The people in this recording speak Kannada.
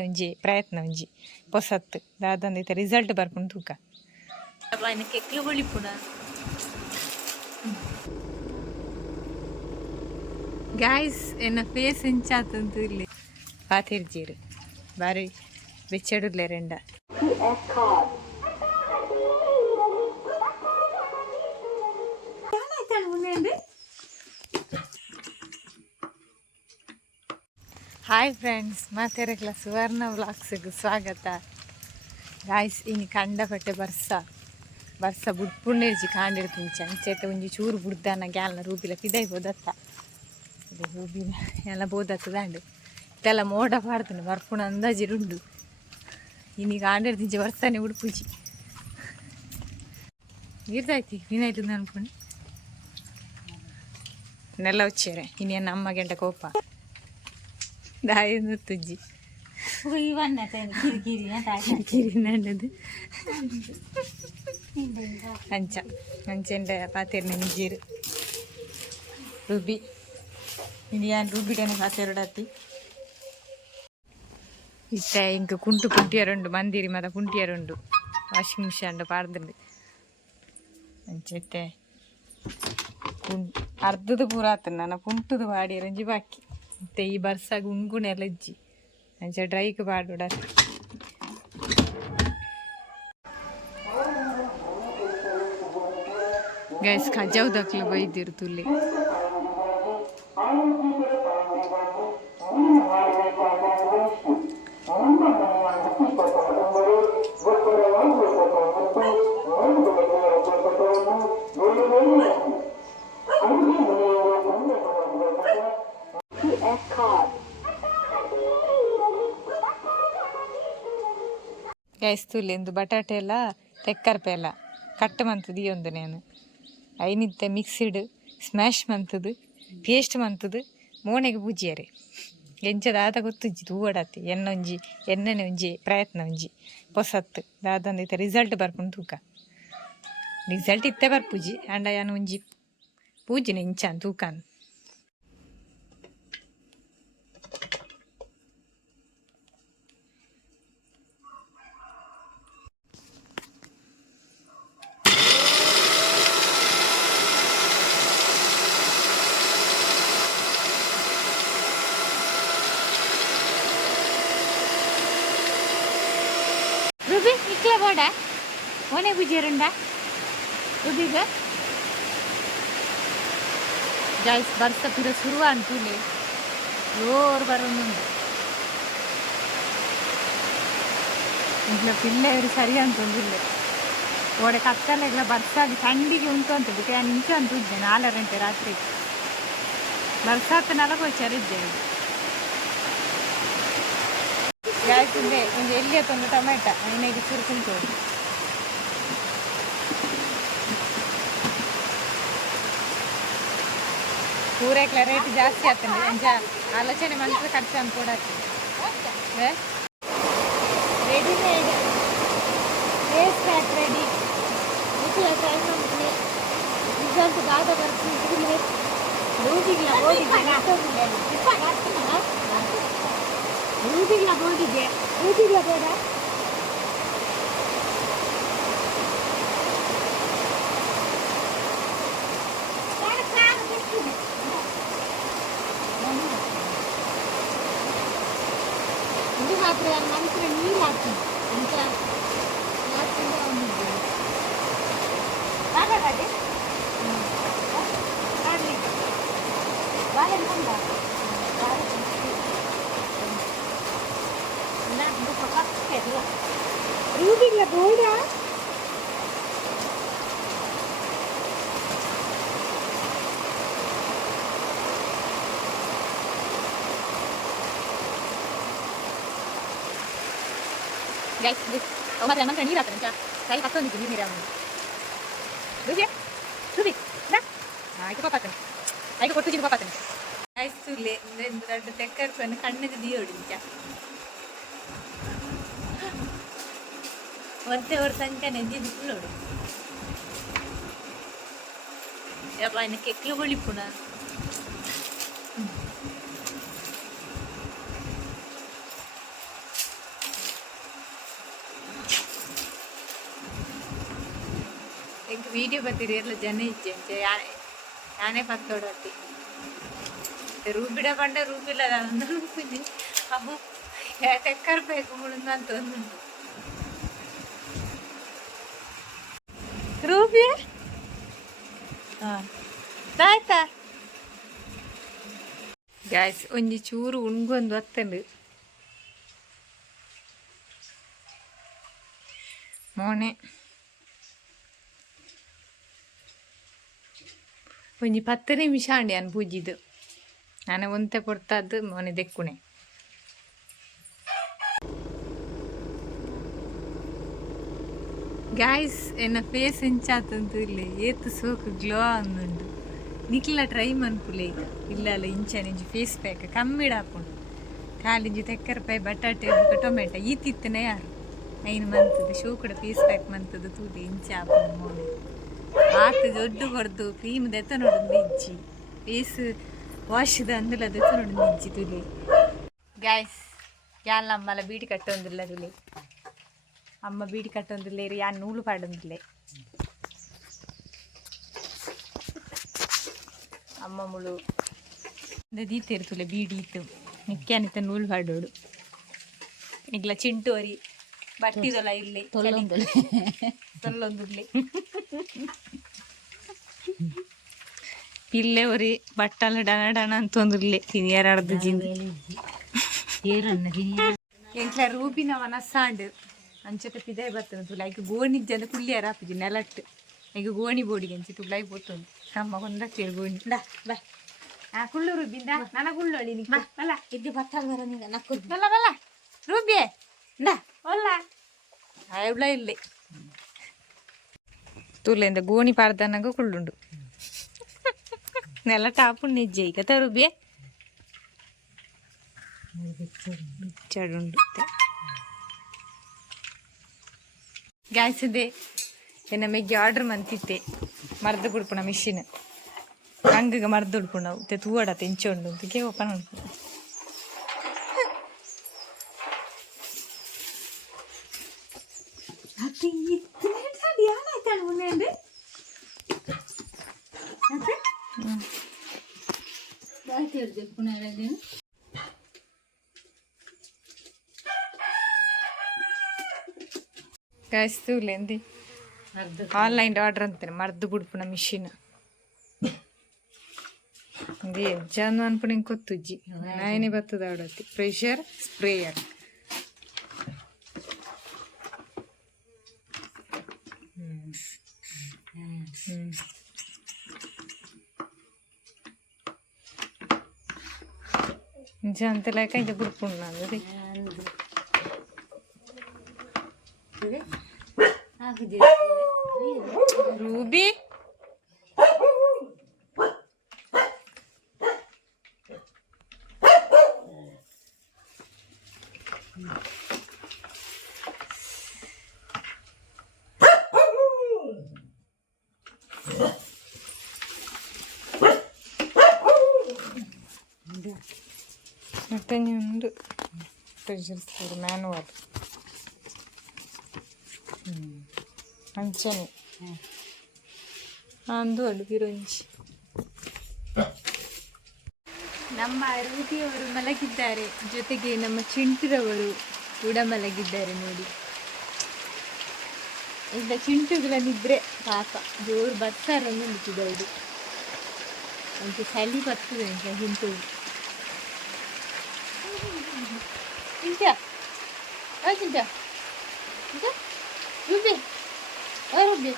ಒಂಜಿ ಪ್ರಯತ್ನ ಒಂಜಿ ಪೊಸತ್ ದಾದಂದೈತೆ ರಿಸಲ್ಟ್ ಬರ್ಕೊಂಡು ತೂಕ ಕೆಕ್ಲು ಬಳಿಪುಣ ಗಾಯ್ಸ್ ಎನ್ನ ಫೇಸ್ ಇಂಚಾತಂತೂ ಇಲ್ಲಿ ಪಾತಿರ್ಜೀರು ಬಾರಿ ಬೆಚ್ಚಡುರ್ಲೆ ರೆಂಡ ಹಾಯ್ ಫ್ರೆಂಡ್ಸ್ ಮಾತೆರಕ್ಲ ಸುವರ್ಣ ವ್ಲಾಗ್ಸಿಗೆ ಸ್ವಾಗತ ಗಾಯ್ಸ್ ಇನ್ನು ಕಂಡಪಟ್ಟೆ ಬರ್ಸ ಬುಡ್ಪುಂಡೇಜಿ ಕಾಂಡಿರ್ತಿಂಚ ಅಂಚೆತ ಒಂಜಿ ಚೂರು ಬುಡ್ದಾನ ಗ್ಯಾಲ್ನ ರೂಬಿಲ ಪಿದೈ ಬೋದತ್ತ ರೂಬಿಲ ಎಲ್ಲ ಬೋದತ್ತದಾಂಡು ಇದೆಲ್ಲ ಮೋಡ ಪಾಡ್ತಾನೆ ಬರ್ಪುಣ ಅಂದಾಜಿರುಂಡು ಇನ್ನು ಕಾಂಡಿರ್ತಿಂಚ ಬರ್ಸಾನೆ ಉಡುಪುಜಿ ಇರ್ದಾಯ್ತಿ ವಿನಾಯ್ತು ಅನ್ಕೊಂಡು ನೆಲ್ಲ వచ్చారే ಇನ್ನೇನು ಅಮ್ಮ ಗಂಟ ಕೋಪ ದಾಯ ತುಜ್ಜಿ ಕಿರಿನದು ಅಂಚೆಂಡೆ ಪಾತೆರ್ನ ನಿಜೀರು ರುಬಿ ಇಂಡಿಯಾನ್ ರುಬಿಡನೆ ಪಾತೆರಡಾತಿ ಇತ್ತ ಇಂಕ ಕುಂಟು ಕುಂಟಿಯರುಂಡು ಮಂದಿರಿ ಮದ ಕುಂಟಿಯರುಂಡು ವಾಷಿಂಗ್ ಮಿಷನ್ ಪಾಡ್ದುಂಡು ಅಂಚೆತ್ತೆ ಅರ್ಧದ ಪೂರ ಆತನ ನನ್ನ ಕುಂಟುದು ಪಾಡಿ ರಂಜಿ ಬಾಕಿ ಮತ್ತೆ ಈ ಬರ್ಸಾಗ ಉಣ್ಗುಣೆ ಎಲ್ಲ ಇಜ್ಜಿ ಅಂಚೆ ಡ್ರೈಕ್ ಪಾಡುಡ ಗೈಸ್ ಕಜಾವ್ದಕ್ಲು ಬೈದಿರು ತುಲ್ಲಿ ಗೈಸ್ ತುಲ್ಲಿ ಎಂದು ಬಟಾಟೆ ಎಲ್ಲ ತೆಕ್ಕರ್ಪೆ ಎಲ್ಲ ಕಟ್ ಮಂತದ್ದು ಒಂದು ನೇನು ಐನಿತ್ತೆ ಮಿಕ್ಸಿಡ್ ಸ್ಮ್ಯಾಶ್ ಮಂತದ್ದು ಪೇಸ್ಟ್ ಮಂತದ್ದು ಮೋನೆಗೆ ಬೂಜಿಯರೆ ಎಂಚದ ಆದ ಗೊತ್ತುಜ್ಜಿ ತೂವಡಾತಿ ಎಣ್ಣೆನೆ ಒಂಜಿ ಪ್ರಯತ್ನ ಒಂಜಿ ಪೊಸತ್ ದಾದಂದೈತೆ ರಿಸಲ್ಟ್ ಬರ್ಕೊಂಡು ತೂಕ ರಿಸಲ್ಟ್ ಇತ್ತೆ ಬರ್ಪುಜಿ ಅಂಡ ಯಾನು ಒಂಜಿ ಪೂಜಿನ ಇಂಚಾನ್ ತೂಕಾನ್ ರುಬಿ ಇಕ್ಲ ಬೋಡ ಓನೆ ಬುಜಿರುಂಡ ರುಬಿಗ ಗೈಸ್ ಬರ್ಸ ಪಿರ ಶುರುವ ಅಂತೂಲೆ ಜೋರು ಬರೋನುಂಡು ಇಂಟ್ಲ ಪಿಲ್ಲೆಯವರು ಸರಿ ಅಂತಂದಿಲ್ಲ ಓಡೆ ಕತ್ತಲೆಗ್ಲ ಬರ್ಸಾಗಿ ಥಂಡಿಗೆ ಉಂಟು ಅಂತದ್ದು ನಾನು ಇಂಚು ಅಂತ ಇದ್ದೆ 4 ಗಂಟೆ ರಾತ್ರಿ ಬರ್ಸಾತ ನಲಗೋಚಾರಿದ್ದೆ ಗಾಯ್ತಿದ್ದೆ ಒಂದು ಎಲ್ಲಿ ಒಂದು ಟೊಮೆಟ ಐನಾಗಿ ಚುರುಕುಂಟು ಪೂರೈಕ್ಲ ರೇಟ್ ಜಾಸ್ತಿ ಆಗ್ತದೆ ಅಂಚ ಆಲೋಚನೆ ಮಂತ್ರ ಖರ್ಚು ಅನ್ಕೊಡಾಗ್ತದೆ readymade face pack ready result ದಾದ ಬರ್ತಿದ್ರೆ ರೋಗಿಲ್ಲ ಊದಿಲ್ಲ ಬೋಡಿಗೆ ಊದಿಲ್ಲ ಬೋಡ ಇದು ಮಾತ್ರ ನಂತರ ನೀರು ಹಾಕ್ತೀನಿ ಅಂತ ಹಾಕ್ಕೊಂಡು ಅವನಿದ್ದೆ ಹಾಗಾಗದೆ ಮಾಡಲಿಕ್ಕೆ ಬಾಳೆ ಬಂದ ರೂಬಿಲ್ಲ ಬೋಡ ಗೈಸ್ ಮತ್ತೆ ನಮ್ಮ ನೀರು ಹಾಕ್ತಾನೆ ಕೈ ಹಾಕೊಂಡಿದ್ದು ನೀರು ರುಬಿ ರುಬಿ ಆಯ್ತು ಪಾಪಾತನೆ ಆಯ್ತು ಕೊಟ್ಟು ಪಾಪಾತನೆ ಗೈಸ್ ತುಲ್ಲೆ ದೊಡ್ಡ ತೆಕ್ಕರ್ಪನ್ನು ಕಣ್ಣದು ದಿಯೋಡಿಂಚ ಮತ್ತೆ ಅವ್ರ ತನಕ ನೆಂದಿದ್ದು ನೋಡು ಯಪ್ಪ ಇನ್ನು ಕೆಕ್ಲು ಬಳಿಪುಣ വീഡിയോ പത്തിരി ಎಲ್ಲ ಜನ ಇಜ್ಜೆ ഞാനേ പത്തോടത്തി ರೂಬಿಡ ಪಂಡ ರೂಬಿಲ್ಲದ ರೂಪಿನಿ ಅವು ತೆಕ್ಕರ್ಬೇಕು ಮುಳುಂದು ಅಂತ ಒಂದುಂಟು ರೂಬಿ ಆಯ್ತಾ ഗ്യാസ് ಒಂಜಿ ಚೂರು ಉಣ್ಗೊಂದು ಒತ್ತಂಡು മോനെ ಒಂಜಿ 10 ನಿಮಿಷ ಅಂಡಿ ನಾನು ಪೂಜಿದು ನಾನು ಒಂತೆ ಕೊಡ್ತಾದ್ದು ಮೊನೆ ದೆಕ್ಕುಣೆ ಗಾಯ್ಸ್ ಎನ್ನ ಫೇಸ್ ಇಂಚಾತಂತೂ ಇಲ್ಲ ಏತು ಸೋಕು ಗ್ಲೋ ಅಂದುಂಡು ನಿಕ್ಲ ಟ್ರೈ ಮನ್ಪುಲೆ ಈಗ ಇಲ್ಲ ಅಲ್ಲ ಇಂಚನಿಂಜಿ ಫೇಸ್ ಪ್ಯಾಕ್ ಕಮ್ಮಿಡ ಹಾಕೊಂಡು ಕಾಲಿಂಜಿ ತೆಕ್ಕರಪಾಯಿ ಬಟಾಟೆ ಟೊಮೆಟೊ ಈತಿತ್ತನೇ ಯಾರು ಐನು ಮಂತದ್ದು ಶೋ ಕೂಡ ಫೇಸ್ ಪ್ಯಾಕ್ ಮಂತದ್ದು ತೂದೆ ಇಂಚ ಹಾಕೊಂಡು ಮೋನೆ ಆತು ದೊಡ್ಡ ಹೊಡೆದು ಕ್ರೀಮ್ ದೆತ್ತ ನೋಡೋದು ಇಜ್ಜಿ ಫೇಸ್ ವಾಶ್ದ ಅಂದಲ್ಲ ದೆತ್ತ ನೋಡೋದು ಇಜ್ಜಿ ತುಲಿ ಗ್ಯಾಸ್ ಯಾಲ್ ನಮ್ಮಲ್ಲ ಬೀಡಿ ಕಟ್ಟೊಂದಿಲ್ಲ ತುಲಿ ಅಮ್ಮ ಬೀಡಿ ಕಟ್ಟೊಂದಿಲ್ಲ ಇರು ಯಾನ್ ನೂಲು ಪಾಡೊಂದಿಲ್ಲ ಅಮ್ಮ ಮುಳು ದೀತೇರು ತುಲೆ ಬೀಡಿ ಇತ್ತು ನಿಕ್ಕ್ಯಾನಿತ್ತ ನೂಲು ಪಾಡೋಡು ಈಗಲ ಚಿಂಟು ಅರಿ ಬಟ್ಟಿದಲ್ಲ ಇಲ್ಲಿ ತೊಲ್ಲೊಂದುರ್ಲಿ ಇಲ್ಲೇ ಒರಿ ಬಟ್ಟಲು ಡನ ಡನ ಅಂತೊಂದಿರ್ಲಿ ತಿನಿಯರಾಡ್ದು ಜಿಂದು ಎಂಕ್ಲ ರೂಪಿನ ಮನಸ್ಸಾಂಡು ಅಂಚತೆ ಪಿದಾಯ ಬರ್ತದೆ ತುಲ ಈಗ ಗೋಣಿಜ್ಜ ಅಂದ್ರೆ ಕುಳ್ಳಿಯಾರ ಹಾಪಿಜಿ ನೆಲಟ್ಟು ಈಗ ಗೋಣಿ ಬೋಡಿಗೆ ಅಂಚಿ ತುಳಾಯಿ ಬೋತೊಂದು ಕಮ್ಮ ಕೊಂದಕ್ಕಿರು ಗೋಣಿ ಬಾ ಬಾ ಕುಳ್ಳು ರೂಬಿಂದ ನನ್ನ ಕುಳ್ಳೋಳಿ ನಿಕ್ಕ ಬಲ್ಲ ಇದ್ದು ಬಟ್ಟಲು ಬರ ನಿಂಗ ನಕ್ಕು ಬಲ್ಲ ಬಲ್ಲ ರೂಬಿಯೇ ನಾ ಒಲ್ಲ ಅವಳ ಇಲ್ಲಿ ತುಲೆಂದ ಗೋಣಿ ಪಾಡ್ದನಾಗ ಕುಳ್ಳುಂಡು ನೆಲ ಟಾಪು ನಿಜ್ಜೆ ಈಗ ತರುಬಿಯೇ ಚಡುಂಡು ಗ್ಯಾಸ್ ಇದೆ ನಮಗೆ ಆರ್ಡರ್ ಮಂತಿತ್ತೆ ಮರ್ದು ಬಿಡ್ಪುಣ ಮಿಷಿನ್ ಹಂಗ ಮರ್ದು ಉಡ್ಪುಣ ನಾವು ತೂವಡ ತೆಂಚೊಂಡು ಅಂತಕ್ಕೆ ಓಪನ್ ಉಂಟು ಕಾಯಿಸ್ತೂಲೆಂದಿ ಆನ್ಲೈನ್ ಆರ್ಡರ್ ಅಂತಾನೆ ಮರ್ದು ಬಿಡ್ಪುಣ ಮಿಷಿನ್ ಅದೇ ಜನ ಅನ್ಪುಣ ಹಿಂಗೆ ಕೊತ್ತುಜ್ಜಿ ನಾಯನೇ ಬರ್ತದ ಆಡತ್ತಿ ಪ್ರೆಷರ್ ಸ್ಪ್ರೇಯರ್ ನಿಜ ಅಂತೆಲ್ಲ ಕೈದ ಬಿಡ್ಪುಣ ಅದೇ ರೂಬಿ ಮತ್ತೆ ಒಂದು ಪ್ರೆಷರ್ ಸ್ಪ್ರೇ ಮ್ಯಾನುವಲ್ ಅಂಚನೆ ಅಂದು ಅಡುಗಿರುಂಚಿ ನಮ್ಮ ರೂಪಿಯವರು ಮಲಗಿದ್ದಾರೆ ಜೊತೆಗೆ ನಮ್ಮ ಚಿಂಟುರವರು ಕೂಡ ಮಲಗಿದ್ದಾರೆ ನೋಡಿ ಈಗ ಚಿಂಟುಗಳನ್ನಿದ್ರೆ ಪಾಪ ಜೋರು ಬರ್ತಾರನ್ನು ನಿಂತಿದ್ದವರು ಅಂತ ಚಳಿ ಬರ್ತದೆ ಅಂತ ಚಿಂಟು ಚಿಂಟ ಚಿಂಟ ರೂಬಿ ರೂಬಿ